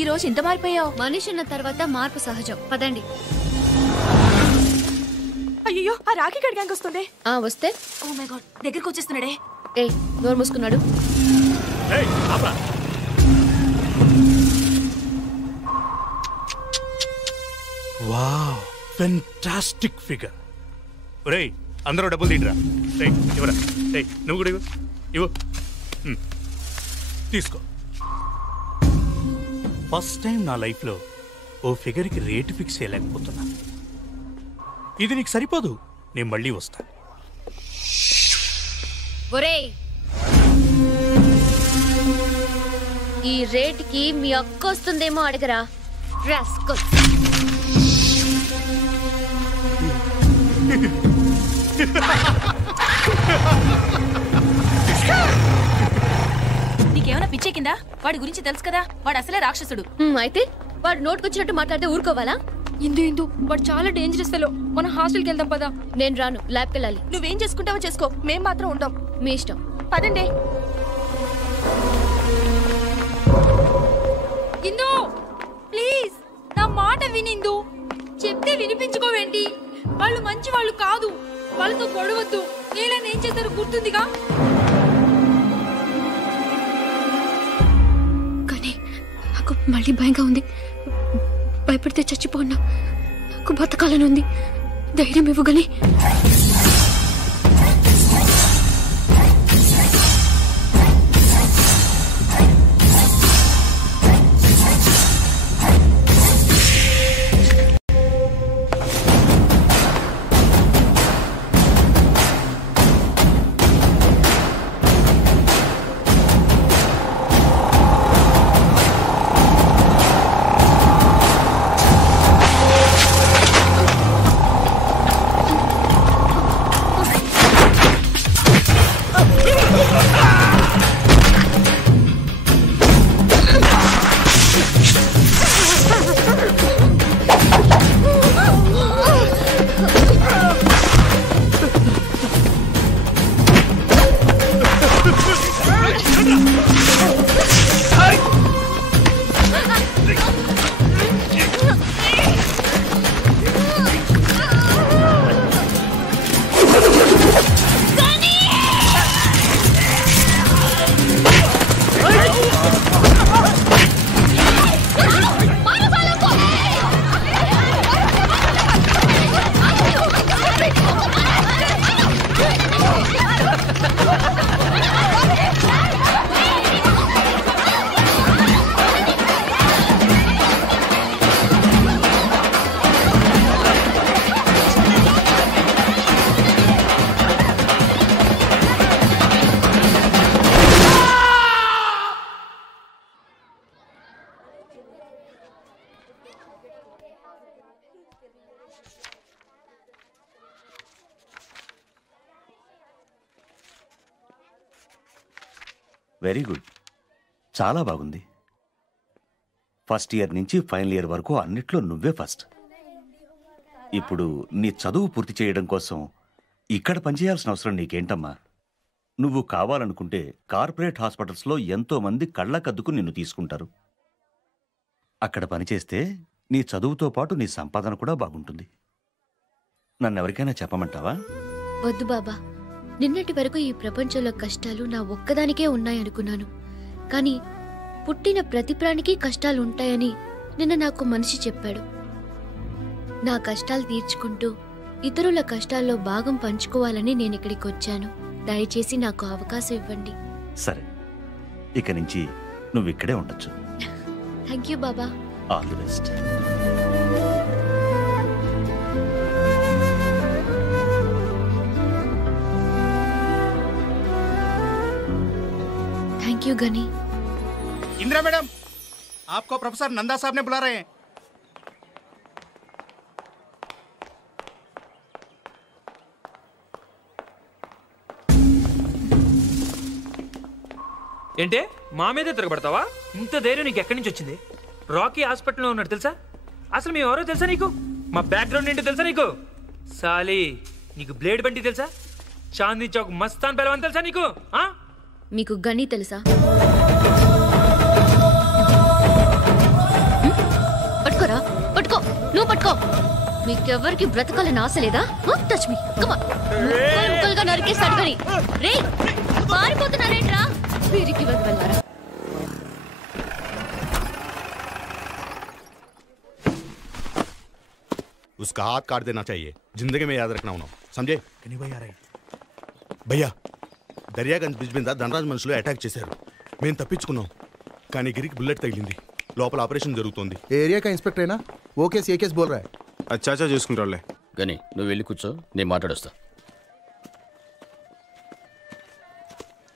ఈ రోజు ఇంత మారిపోయావు? మనిషి ఉన్న తర్వాత మార్పు సహజం. పదండి. అయ్యో, ఆ రాఖీ గడి గ్యాంగ్ వస్తుండే. వస్తే ఓ మై గాడ్, దగ్గరికి వచ్చేస్తున్నాడే. ఏయ్, నోరు మూసుకున్నాడు. Wow, fantastic figure. ఒరేయ్, అందరూ డబ్బులు తీయరా. ఇవ్వరా. నువ్వు కూడా ఇవ్వు. తీసుకో. ఫస్ట్ టైం నా లైఫ్లో ఓ ఫిగర్కి రేటు ఫిక్స్ చేయలేకపోతున్నా. ఇది నీకు సరిపోదు, నేను మళ్ళీ వస్తా. ఒరేయ్, ఈ రేటుకి మీ అక్క వస్తుందేమో అడగరా. రాస్కల్. నీకేమైనా పిచ్చే కింద? వాడి గురించి తెలుసు కదా, వాడు అసలే రాక్షసుడు. అయితే వాడు నోటుకొచ్చినట్టు మాట్లాడితే ఊరుకోవాలా? ఇందు వాడు చాలా డేంజరస్ ఫెలో. మనం హాస్టల్కి వెళ్దాం పదా. నేను రాను, ల్యాబ్కి వెళ్ళాలి. నువ్వేం చేసుకుంటావో చేసుకో, మేం మాత్రం ఉంటాం. మీ ఇష్టం. పదండి. ఇందు ప్లీజ్ నా మాట వినిందు. చెప్తే వినిపించుకోవేంటి? వాళ్ళు మంచి వాళ్ళు కాదు, వాళ్ళతో గొడవద్దు. నేలని ఏం చేశారో గుర్తుందిగా. కానీ నాకు మళ్ళీ భయంగా ఉంది. భయపడితే చచ్చిపోన్నా. నాకు బతకాలని ఉంది. ధైర్యం ఇవ్వగని. వెరీ గుడ్, చాలా బాగుంది. ఫస్ట్ ఇయర్ నుంచి ఫైనల్ ఇయర్ వరకు అన్నిట్లో నువ్వే ఫస్ట్. ఇప్పుడు నీ చదువు పూర్తి చేయడం కోసం ఇక్కడ పనిచేయాల్సిన అవసరం నీకేంటమ్మా? నువ్వు కావాలనుకుంటే కార్పొరేట్ హాస్పిటల్స్లో ఎంతో మంది కళ్ళకద్దుకు నిన్ను తీసుకుంటారు. అక్కడ పనిచేస్తే నీ చదువుతో పాటు నీ సంపాదన కూడా బాగుంటుంది. నన్నెవరికైనా చెప్పమంటావా? వద్దు బాబా. నిన్నటి వరకు ఈ ప్రపంచంలో కష్టాలు నా ఒక్కదానికే ఉన్నాయనుకున్నాను. కానీ పుట్టిన ప్రతి ప్రాణికి కష్టాలు ఉంటాయని నిన్న నాకు మనిషి చెప్పాడు. నా కష్టాలు తీర్చుకుంటూ ఇతరుల కష్టాల్లో భాగం పంచుకోవాలని నేను ఇక్కడికి వచ్చాను. దయచేసి నాకు అవకాశం ఇవ్వండి. సరే, ఇక నుంచి నువ్వు ఇక్కడే ఉండొచ్చు. థ్యాంక్ యూ బాబా. All the best. Thank you Ghani. Indira madam, आपको प्रोफेसर नंदा साहब ने बुला रहे हैं. ఏంటే మా మీదే తిరగబడతావా? ఇంత ధైర్యం నీకు ఎక్కడి నుంచి వచ్చింది? రాకీ హాస్పిటల్లో ఉన్నాడు తెలుసా? అసలు మేము ఎవరో తెలుసా నీకు? మా బ్యాక్గ్రౌండ్ ఏంటో తెలుసా నీకు? సాలి, నీకు బ్లేడ్ బండి తెలుసా? చాందీ చౌక్ మస్తాన్ పెరవన్ తెలుసా నీకు? మీకు గని తెలుసా? నువ్వు పట్టుకో. మీకెవరికి బ్రతకాలని ఆశ లేదా? Touch me. ముక్కలుగా నరికేస్తాడు కానీ. రే పారిపోతున్నారేంట్రా వీరికి వెళ్ళారా? उसका हाथ काट देना चाहिए, जिंदगी में याद रखना उन्होंने, समझे? कहीं भैया रहे భయ్యా దర్యాగంజ్ బ్రిడ్జ్ మీద ధనరాజ్ మనుషులు అటాక్ చేశారు. మేము తప్పించుకున్నాం, కానీ గిరికి బుల్లెట్ తగిలింది. లోపల ఆపరేషన్ జరుగుతోంది. ఏరియా కా ఇన్స్పెక్టర్ అయినా ఓ కేసు ఏ కేసు బోల్ రా. అచ్చాచా చూసుకుంటారులే. గని నువ్వు వెళ్ళి కూర్చో, నేను మాట్లాడొస్తా.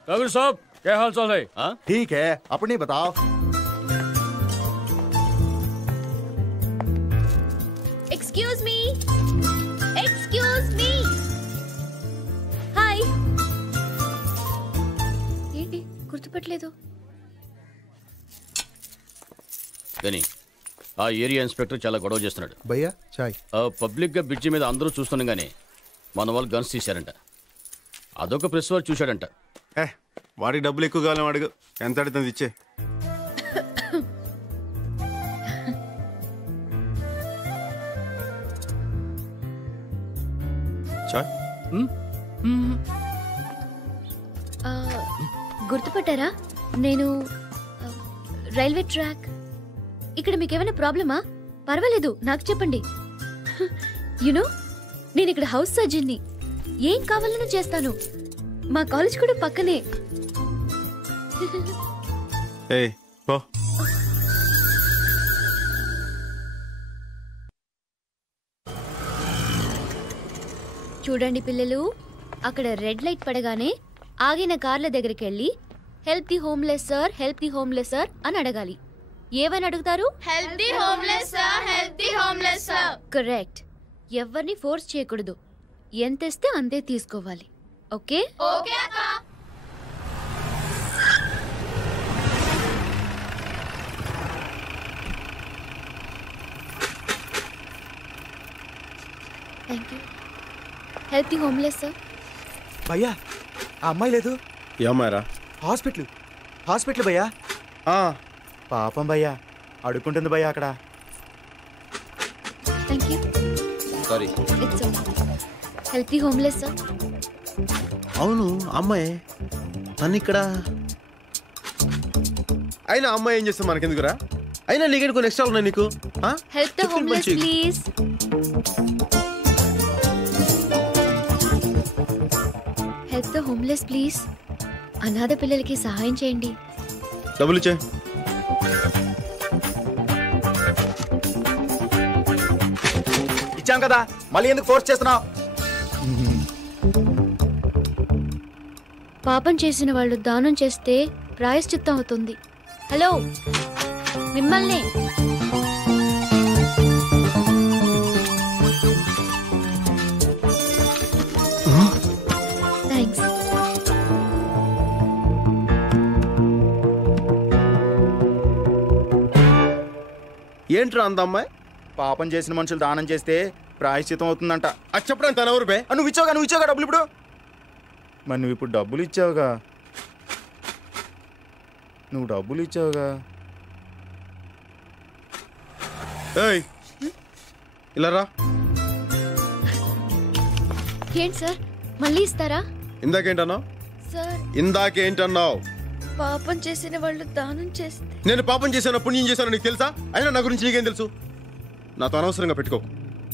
కబీర్ సాబ్ क्या हाल चाल है? ठीक है, अपनी बताओ. Excuse me, excuse me. Hi. ఏంటి గుర్తుపట్టలేదు? గని ఆ ఏరియా ఇన్స్పెక్టర్ చాలా గొడవ చేస్తున్నాడు. భయ్యా చాయ్. పబ్లిక్ గా బ్రిడ్జి మీద అందరూ చూస్తుండగానే మన వాళ్ళు గన్స్ తీశారంట. అదొక ప్రెస్ వారు చూశాడంట. వాడికి డబ్బులు ఎక్కువ కావాలి, వాడికి ఎంత అడుగుతుంది ఇచ్చే. గుర్తుపట్టారా? నేను రైల్వే ట్రాక్. ఇక్కడ మీకేమైనా ప్రాబ్లమా? పర్వాలేదు, నాకు చెప్పండి. యునో నేను ఇక్కడ హౌస్ సర్జన్ని. ఏం కావాలన్నా చేస్తాను. మా కాలేజ్ కూడా పక్కనే. చూడండి పిల్లలు, అక్కడ రెడ్ లైట్ పడగానే ఆగిన కార్ల దగ్గరికి వెళ్ళి help the homeless sir, help the homeless sir అని అడగాలి. ఏమని అడుగుతారు? Help the homeless sir, help the homeless sir. Correct. ఎవరిని ఫోర్స్ చేయకూడదు. ఎంత ఇస్తే అంతే తీసుకోవాలి. ఓకే? ఓకే అక్క. Thank you. Help the homeless sir. భయ్యా ఆ అమ్మాయి లేదు. ఏ అమ్మాయిరా? హాస్పిటల్, హాస్పిటల్ భయ్యా. పాపం భయ్యా, అడుక్కుంటుంది భయ్యా అక్కడ. Thank you. Sorry. It's okay. Help the homeless sir. అవును అమ్మాయి తను ఇక్కడ. అయినా అమ్మాయి ఏం చేస్తాం మనకెందుకురా? అయినా నీకేంటి కొన్ని ఎక్స్ట్రా ఉన్నాయి నీకు? Help the homeless please. Help the homeless please. అనాథ పిల్లలకి సహాయం చేయండి. డబ్బులు ఇచ్చే. ఇచ్చాం కదా, మళ్ళీ ఎందుకు ఫోర్స్ చేస్తున్నావు? పాపం చేసిన వాళ్ళు దానం చేస్తే ప్రాయశ్చిత్తం అవుతుంది. హలో మిమ్మల్ని. థ్యాంక్స్. ఏంట్రా అంత అమ్మాయి? పాపం చేసిన మనుషులు దానం చేస్తే ప్రాయశ్చితం అవుతుందంట. అది చెప్పడానికి తన ఎవరు బే? నువ్వు ఇచ్చావుగా డబ్బులు ఇప్పుడు. మరి నువ్వు ఇప్పుడు డబ్బులు ఇచ్చావుగా. నువ్వు డబ్బులు ఇచ్చావుగా. ఏయ్ ఇలా రా. ఏంటి సార్ మళ్ళీ ఇస్తారా? ఇందాకేంటన్నావు? సార్ ఇందాకేంటన్నావు? పాపం చేసిన వాళ్ళు దానం చేస్తే. నేను పాపం చేశాను, పుణ్యం చేశాను నీకు తెలుసా? అయినా నా గురించి నీకేం తెలుసు? నాతో అనవసరంగా పెట్టుకో.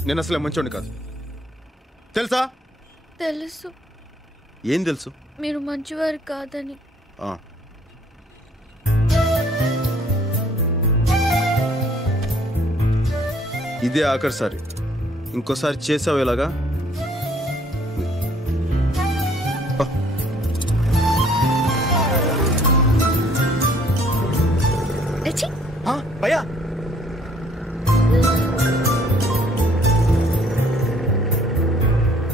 నేను అసలే మంచోడిని కాదు, తెలుసా? తెలుసు. ఏం తెలుసు? మీరు మంచివారు కాదని. ఇదే ఆఖరిసారి. ఇంకోసారి చేసావు ఇలాగా. భయ్యా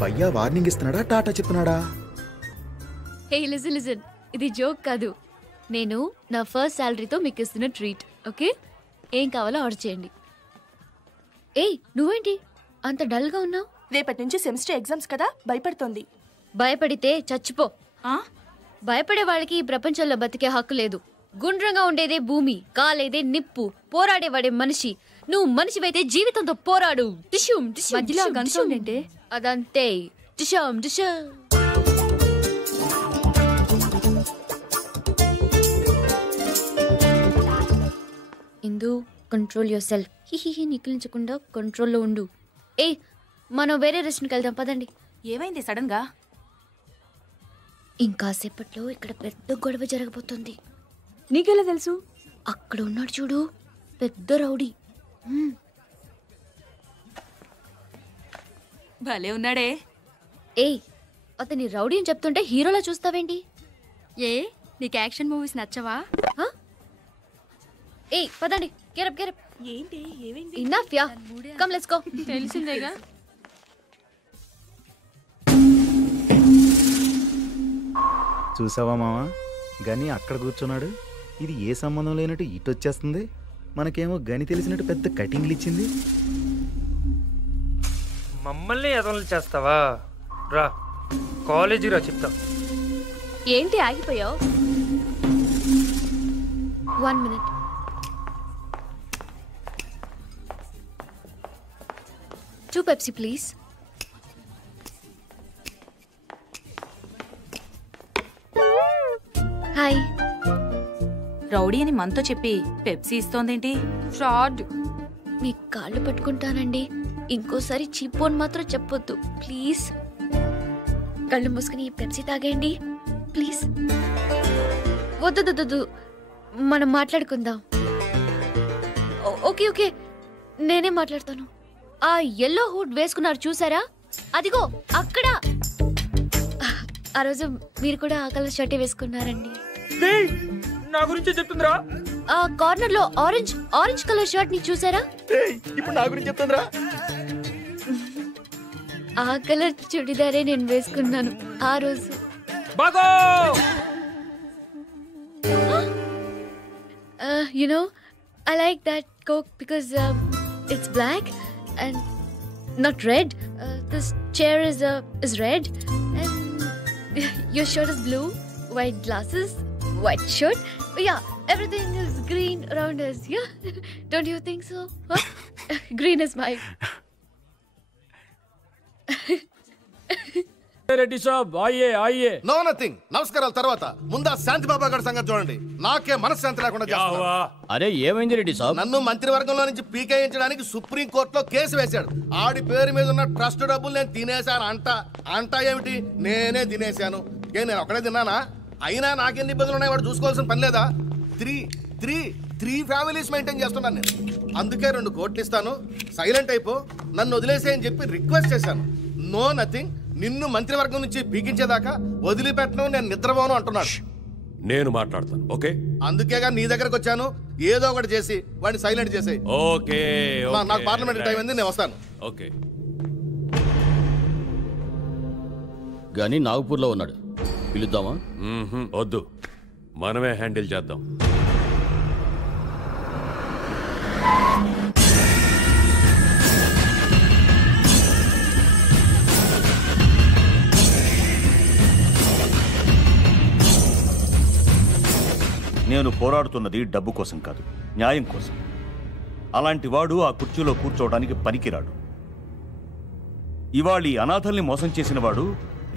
భయ్యా వార్నింగ్ ఇస్తున్నాడా, టాటా చెప్తున్నాడా? హే లిజన్ లిజన్, ఇది జోక్ కాదు. నేను నా ఫస్ట్ శాలరీతో మీకు ఇస్తున్న ట్రీట్. ఓకే, ఏం కావాలో ఆర్డర్ చేయండి. ఏయ్ నువ్వేంటి అంత డల్గా ఉన్నావు? రేపటి నుంచి సెమిస్టర్ ఎగ్జామ్స్ కదా, భయపడుతోంది. భయపడితే చచ్చిపో. భయపడే వాళ్ళకి ఈ ప్రపంచంలో బతికే హక్కు లేదు. గుండ్రంగా ఉండేదే భూమి, కాలేదే నిప్పు, పోరాడేవాడే మనిషి. నువ్వు మనిషివైతే జీవితంతో పోరాడు. టిష్యూమ్ మధ్యలో గన్ సౌండ్ ఏంటి? అదంతే. టిష్యూమ్ టిష్యూమ్. ఇందు కంట్రోల్ యువర్ సెల్ఫ్. హిహిహి నికిలించకుండా కంట్రోల్లో ఉండు. మనం వేరే రెస్టారెంట్కి వెళ్దాం పదండి. ఏమైంది సడన్ గా? ఇంకాసేపట్లో ఇక్కడ పెద్ద గొడవ జరగబోతుంది. నీకెలా తెలుసు? అక్కడ ఉన్నాడు చూడు, పెద్ద రౌడీ. భలే ఉన్నాడే. అతని రౌడీ అని చెప్తుంటే హీరోలా చూస్తావేంటి? నీకు యాక్షన్ మూవీస్ నచ్చవా? పదండి. Get up get up. ఏంటి ఏమైంది? Enough yeah. Come let's go. తెలిసిందేగా. చూసావా మావా, గని అక్కడ కూర్చున్నాడు. ఇది ఏ సంబంధం లేనట్టు ఇటు వచ్చేస్తుంది. మనకేమో గని తెలిసినట్టు పెద్ద కటింగ్లు ఇచ్చింది. మమ్మల్ని ఎదలు చేస్తావా? రా కాలేజీ రా చెప్తా. ఏంటి ఆగిపోయావు? 1 minute. Two Pepsi, please. Hi. Rowdy అని మనతో చెప్పి పెప్సీ ఇస్తోందేంటి? ఫ్రాడ్. మీ కాళ్ళు పట్టుకుంటానండి. ఇంకోసారి చీపోన్ మాత్రం చెప్పొద్దు ప్లీజ్. కళ్ళు మూసుకుని ఈ పెప్సీ తాగేయండి ప్లీజ్. వద్దు, మనం మాట్లాడుకుందాం. ఓకే ఓకే, నేనే మాట్లాడతాను. ఆ ఎల్లో హుడ్ వేసుకున్నారు చూసారా? అదిగో అక్కడ. ఆ రోజు మీరు కూడా ఆ కలర్ షర్ట్ వేసుకున్నారండి. నా గురించి చెప్తుందిరా. ఆ కార్నర్ లో ఆరెంజ్ కలర్ షర్ట్ ని చూసారా? ఇప్పుడు నా గురించి చెప్తుందిరా. ఆ కలర్ చుడిదారే నేను వేసుకున్నాను ఆ రోజు. You know, I like that Coke because it's black and not red. This chair is red and your shirt is blue, white glasses, white shirt. Yeah, everything is green around us. Yeah, don't you think so? Huh? Green is my. Reddy Saab Aaye Aaye. No nothing. నమస్కారాల తర్వాత ముందా శాంతి బాబా గారి సంగతి చూడండి. నాకే మనశ్శాంతి లేకుండా చేస్తున్నారు. అరే ఏమైంది రెడ్డి సాబ్? నన్ను మంత్రివర్గంలో నుంచి పీకేయించడానికి సుప్రీం కోర్టులో కేసు వేశాడు. ఆడి పేరు మీద ఉన్న ట్రస్ట్ డబ్బులు నేను తినేశాను అంట ఏమిటి? నేనే తినేశాను. నేను ఒకడే తిన్నానా? అయినా నాకెన్ని ఇబ్బందులు ఉన్నాయి వాడు చూసుకోవాల్సిన పని లేదా? త్రీ ఫ్యామిలీస్ మెయింటైన్ చేస్తున్నాను నేను. అందుకే 2 కోట్లు ఇస్తాను, సైలెంట్ అయిపో, నన్ను వదిలేసేయని చెప్పి రిక్వెస్ట్ చేశాను. No nothing. నిన్ను మంత్రివర్గం నుంచి పీకించేదాకా వదిలిపెట్టను, నేను నిద్రపోను అంటున్నాడు. నేను మాట్లాడతాను. ఓకే, అందుకేగా నీ దగ్గరకు వచ్చాను. ఏదో ఒకటి చేసి వాడిని సైలెంట్ చేసేయి. ఓకే. నాకు పార్లమెంట్ టైం అయింది, నేను వస్తాను. ఓకే. గని నాగపూర్లో ఉన్నాడు, పిలుద్దామా? వద్దు, మనమే హ్యాండిల్ చేద్దాం. నేను పోరాడుతున్నది డబ్బు కోసం కాదు, న్యాయం కోసం. అలాంటి వాడు ఆ కుర్చీలో కూర్చోవడానికి పనికిరాడు. ఇవాళ ఈ అనాథల్ని మోసం చేసిన వాడు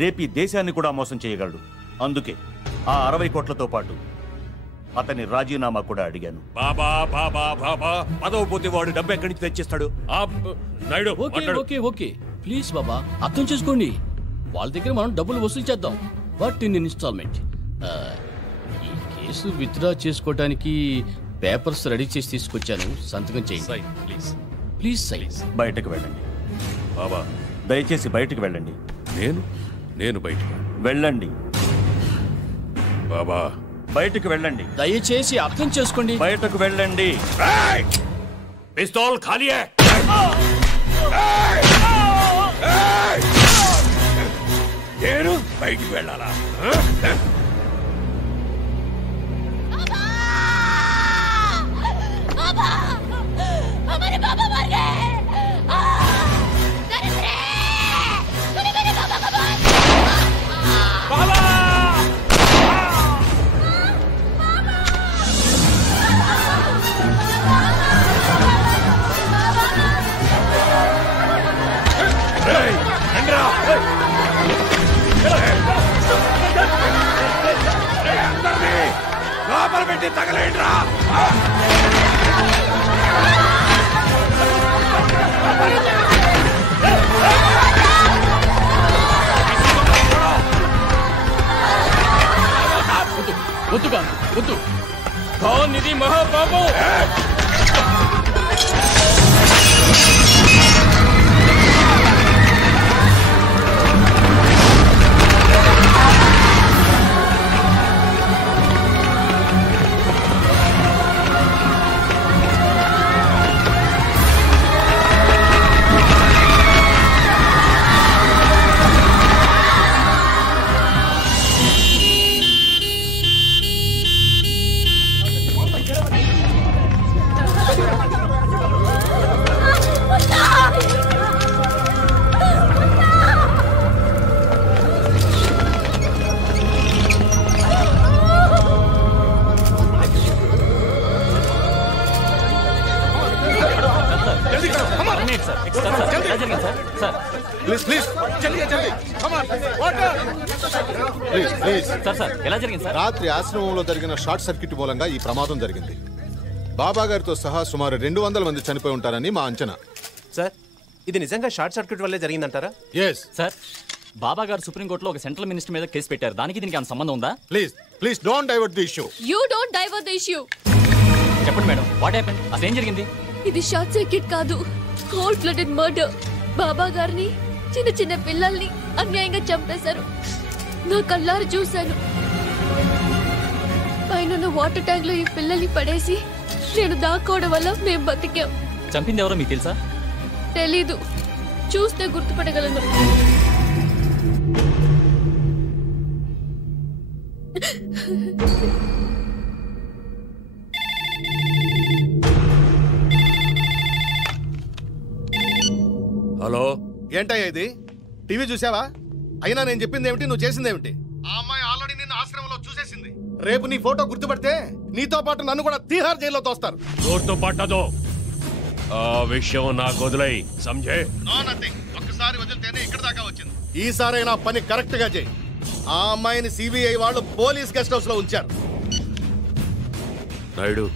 రేపు ఈ దేశాన్ని కూడా మోసం చేయగలడు. అందుకే ఆ 60 కోట్లతో పాటు అతని రాజీనామా కూడా అడిగాను. బాబా బాబా బాబా, పదవి పోతే వాడు డబ్బు ఎక్కడి నుంచి తెచ్చిస్తాడు? ఓకే ప్లీజ్ బాబా, అర్థం చేసుకోండి. వాళ్ళ దగ్గర మనం డబ్బులు వసూలు చేద్దాం, బట్ ఇన్ ఇన్స్టాల్మెంట్. ఈ కేసు విత్డ్రా చేసుకోవడానికి పేపర్స్ రెడీ చేసి తీసుకొచ్చాను, సంతకం చేయండి ప్లీజ్. సైజ్. బయటకు వెళ్ళండి బాబా, దయచేసి బయటకు వెళ్ళండి. నేను బయటకు వెళ్ళండి బాబా, బయటకు వెళ్ళండి. దయచేసి అర్థం చేసుకోండి, బయటకు వెళ్ళండి. పిస్తోల్ ఖాళీ హై. నేను బయటికి వెళ్ళాలా? हमारे पापा मर गए। तूने मेरे पापा को मार दिया। మంది తగలేండ్రా వద్దు వద్దు ఖాన్ ఇది మహాపాపం. రాత్రి ఆశ్రమంలో జరిగిన షార్ట్ సర్క్యూట్ మూలంగా ఈ ప్రమాదం జరిగింది. బాబా గారితో సహా సుమారు 200 మంది చనిపోయి ఉంటారని మా అంచనా. సార్, ఇది నిజంగా షార్ట్ సర్క్యూట్ వల్లే జరిగిందంటారా? Yes sir. బాబా గారు సుప్రీంకోర్టులో ఒక సెంట్రల్ మినిస్టర్ మీద కేసు పెట్టారు. దానికి దీనికి ఏమైనా సంబంధం ఉందా? Please don't divert the issue. You don't divert the issue. చెప్పండి మేడం, వాట్ హ్యాపెండ్? అసలు ఏం జరిగింది? ఇది షార్ట్ సర్క్యూట్ కాదు, కోల్డ్ బ్లడెడ్ మర్డర్. బాబా గారిని, చిన్న చిన్న పిల్లల్ని అన్యాయంగా చంపేశారు. నా కళ్ళారు చూశాను. పైన వాటర్ ట్యాంక్ లో ఈ పిల్లల్ని పడేసి నేను దాక్కోవడం వల్ల మేము బతికాం. చంపింది ఎవరో మీకు తెలుసా? తెలీదు, చూస్తే గుర్తుపడగలను. హలో, ఏంటయ్యా ఇది? టీవీ చూసావా? అయినా నేను చెప్పింది ఏమిటి, నువ్వు చేసింది ఏమిటి? ఆ అమ్మాయి ఆల్రెడీ నిన్ను ఆశ్రమంలో చూసేసింది. రేపు నీ ఫోటో గుర్తుపడితే నీతో పాటు నన్ను కూడా తీహార్ జైల్లో తోస్తారు. గుర్తుపట్టదు. ఆ విషయం నాకు వదిలేయ్, సంజయ్. No nothing. ఒక్కసారి వదిలితేనే ఇక్కడ దాకా వచ్చింది. ఈసారైనా పని కరెక్ట్ గా చేయి. ఆ అమ్మాయిని సిబిఐ వాళ్ళు పోలీస్ గెస్ట్ హౌస్ లో ఉంచారు. నాయుడు,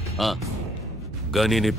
గనిని